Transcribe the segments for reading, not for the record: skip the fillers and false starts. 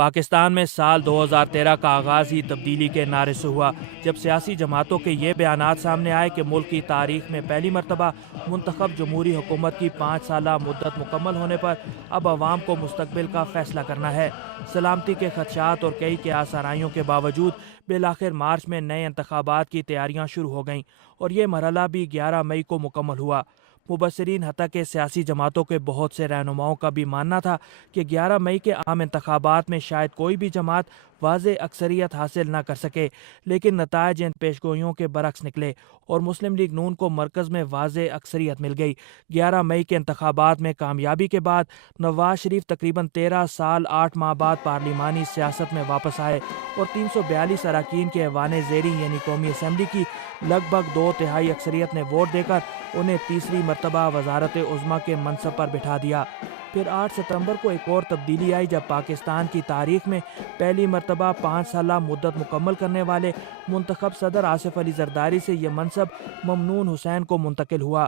پاکستان میں سال 2013 کا آغاز ہی تبدیلی کے نعرے سے ہوا، جب سیاسی جماعتوں کے یہ بیانات سامنے آئے کہ ملک کی تاریخ میں پہلی مرتبہ منتخب جمہوری حکومت کی 5 سالہ مدت مکمل ہونے پر اب عوام کو مستقبل کا فیصلہ کرنا ہے۔ سلامتی کے خدشات اور کئی قیاس آرائیوں کے باوجود بالآخر مارچ میں نئے انتخابات کی تیاریاں شروع ہو گئیں اور یہ مرحلہ بھی 11 مئی کو مکمل ہوا۔ مبصرین حتیٰ کہ سیاسی جماعتوں کے بہت سے رہنماؤں کا بھی ماننا تھا کہ 11 مئی کے عام انتخابات میں شاید کوئی بھی جماعت واضح اکثریت حاصل نہ کر سکے، لیکن نتائج ان پیشگوئیوں کے برعکس نکلے اور مسلم لیگ نون کو مرکز میں واضح اکثریت مل گئی۔ 11 مئی کے انتخابات میں کامیابی کے بعد نواز شریف تقریباً 13 سال 8 ماہ بعد پارلیمانی سیاست میں واپس آئے اور 342 اراکین کے ایوان زیریں یعنی قومی اسمبلی کی لگ بھگ 2/3 اکثریت نے ووٹ دے کر انہیں تیسری مرتبہ وزارت عظمیٰ کے منصب پر بٹھا دیا۔ پھر 8 ستمبر کو ایک اور تبدیلی آئی جب پاکستان کی تاریخ میں پہلی مرتبہ 5 سالہ مدت مکمل کرنے والے منتخب صدر آصف علی زرداری سے یہ منصب ممنون حسین کو منتقل ہوا۔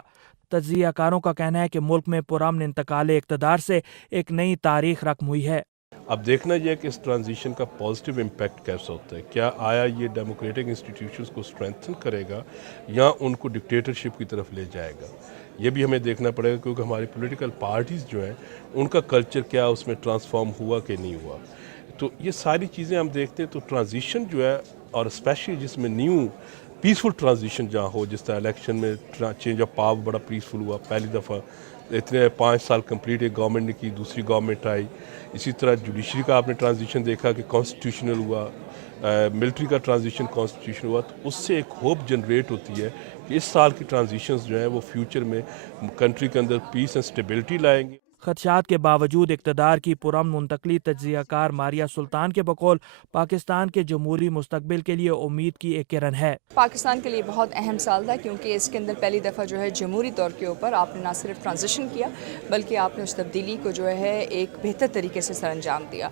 تجزیہ کاروں کا کہنا ہے کہ ملک میں پرامن انتقال اقتدار سے ایک نئی تاریخ رقم ہوئی ہے۔ اب دیکھنا یہ ہے کہ اس ٹرانزیشن کا پازیٹیو امپیکٹ کیسا ہوتا ہے، کیا آیا یہ ڈیموکریٹک انسٹیٹیوشنز کو اسٹرینتھن کرے گا یا ان کو ڈکٹیٹرشپ کی طرف لے جائے گا، یہ بھی ہمیں دیکھنا پڑے گا، کیونکہ ہماری پولیٹیکل پارٹیز جو ہیں ان کا کلچر کیا اس میں ٹرانسفارم ہوا کہ نہیں ہوا، تو یہ ساری چیزیں ہم دیکھتے ہیں۔ تو ٹرانزیشن جو ہے، اور اسپیشلی جس میں نیو پیسفل ٹرانزیشن جہاں ہو، جس طرح الیکشن میں چینج آف پاور بڑا پیسفل ہوا، پہلی دفعہ اتنے 5 سال کمپلیٹ ایک گورنمنٹ نے کی، دوسری گورنمنٹ آئی۔ اسی طرح جوڈیشری کا آپ نے ٹرانزیشن دیکھا کہ کانسٹیٹیوشنل ہوا، ملٹری کا ٹرانزیشن کانسٹیٹیوشن ہوا، تو اس سے ایک ہوپ جنریٹ ہوتی ہے کہ اس سال کی ٹرانزیشنز جو ہیں وہ فیوچر میں کنٹری کے اندر پیس اینڈ اسٹیبلٹی لائیں گے۔ خدشات کے باوجود اقتدار کی پرامن منتقلی تجزیہ کار ماریہ سلطان کے بقول پاکستان کے جمہوری مستقبل کے لیے امید کی ایک کرن ہے۔ پاکستان کے لیے بہت اہم سال تھا، کیونکہ اس کے اندر پہلی دفعہ جو ہے جمہوری طور کے اوپر آپ نے نہ صرف ٹرانزیشن کیا بلکہ آپ نے اس تبدیلی کو جو ہے ایک بہتر طریقے سے سر انجام دیا۔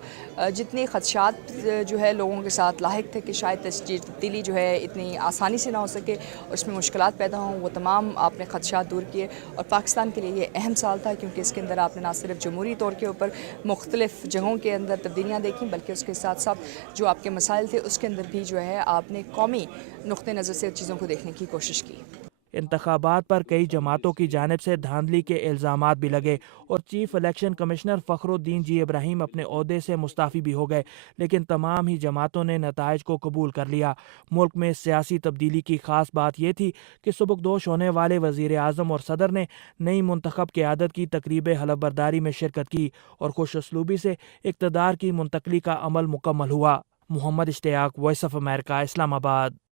جتنے خدشات جو ہے لوگوں کے ساتھ لاحق تھے کہ شاید تبدیلی جو ہے اتنی آسانی سے نہ ہو سکے اور اس میں مشکلات پیدا ہوں، وہ تمام آپ نے خدشات دور کیے، اور پاکستان کے لیے یہ اہم سال تھا کیونکہ اس کے اندر آپ نے نہ صرف جمہوری طور کے اوپر مختلف جگہوں کے اندر تبدیلیاں دیکھیں بلکہ اس کے ساتھ ساتھ جو آپ کے مسائل تھے اس کے اندر بھی جو ہے آپ نے قومی نقطہ نظر سے چیزوں کو دیکھنے کی کوشش کی۔ انتخابات پر کئی جماعتوں کی جانب سے دھاندلی کے الزامات بھی لگے اور چیف الیکشن کمشنر فخر الدین جی ابراہیم اپنے عہدے سے مستعفی بھی ہو گئے، لیکن تمام ہی جماعتوں نے نتائج کو قبول کر لیا۔ ملک میں سیاسی تبدیلی کی خاص بات یہ تھی کہ سبکدوش ہونے والے وزیر اعظم اور صدر نے نئی منتخب قیادت کی تقریب حلف برداری میں شرکت کی اور خوش اسلوبی سے اقتدار کی منتقلی کا عمل مکمل ہوا۔ محمد اشتیاق، وائس آف امریکہ، اسلام آباد۔